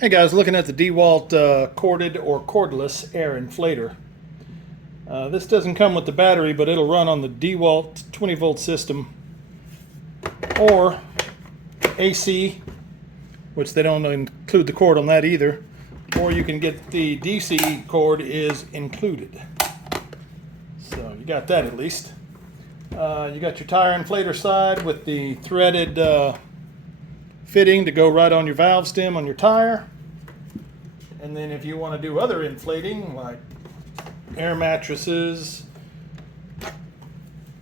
Hey guys, looking at the DeWalt corded or cordless air inflator. This doesn't come with the battery, but it'll run on the DeWalt 20 volt system or AC, which they don't include the cord on that either, or you can get the DC cord is included. So you got that at least. You got your tire inflator side with the threaded fitting to go right on your valve stem on your tire. And then if you want to do other inflating like air mattresses,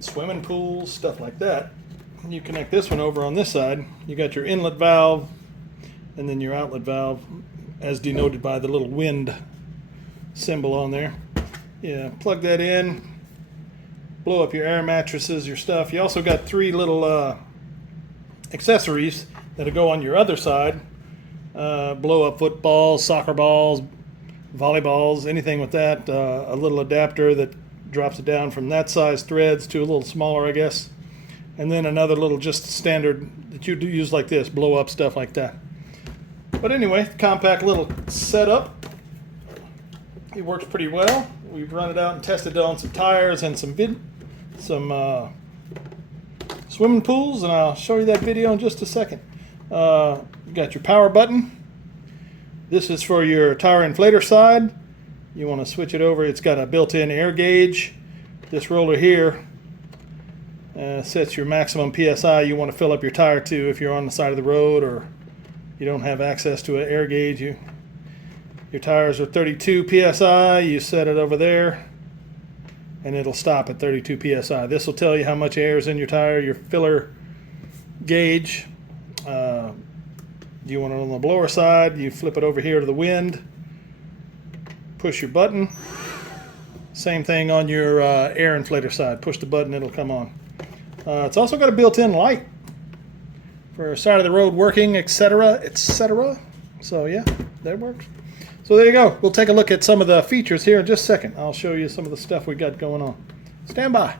swimming pools, stuff like that, you connect this one over on this side. You got your inlet valve and then your outlet valve as denoted by the little wind symbol on there. Yeah, plug that in, blow up your air mattresses, your stuff. You also got three little accessories that'll go on your other side. Blow up footballs, soccer balls, volleyballs, anything with that. A little adapter that drops it down from that size threads to a little smaller, I guess. And then another little just standard that you do use like this, blow up stuff like that. But anyway, compact little setup. It works pretty well. We've run it out and tested it on some tires and some swimming pools, and I'll show you that video in just a second. You got your power button. This is for your tire inflator side. You want to switch it over. It's got a built-in air gauge. This roller here sets your maximum PSI you want to fill up your tire to if you're on the side of the road or you don't have access to an air gauge. Your tires are 32 PSI. You set it over there and it'll stop at 32 PSI. This will tell you how much air is in your tire, your filler gauge. You want it on the blower side, you flip it over here to the wind, push your button. Same thing on your air inflator side. Push the button, it'll come on. It's also got a built-in light for side of the road working, etc., etc. So yeah, that works. So there you go. We'll take a look at some of the features here in just a second. I'll show you some of the stuff we got going on. Stand by.